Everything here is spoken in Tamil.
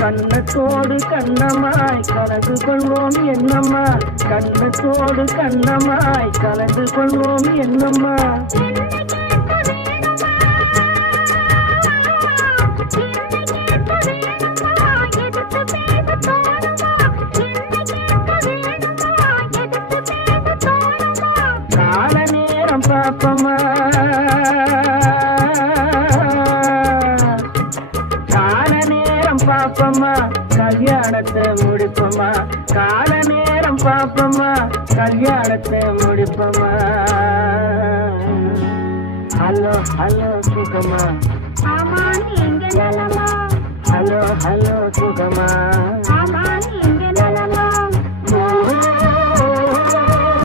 கண்ணத்தோடு கண்ணமாய் கலந்து கொள்வோம் என்னம்மா கண்ணத்தோடு கண்ணமாய் கலந்து கொள்வோம் என்னம்மா பாப்பமா பாப்பமா கல்யாணத்தை முடிப்போமா கால நேரம் பாப்பமா கல்யாணத்தை முடிப்போமா ஹலோ ஹலோ சுகமா ஹலோ ஹலோ சுகமா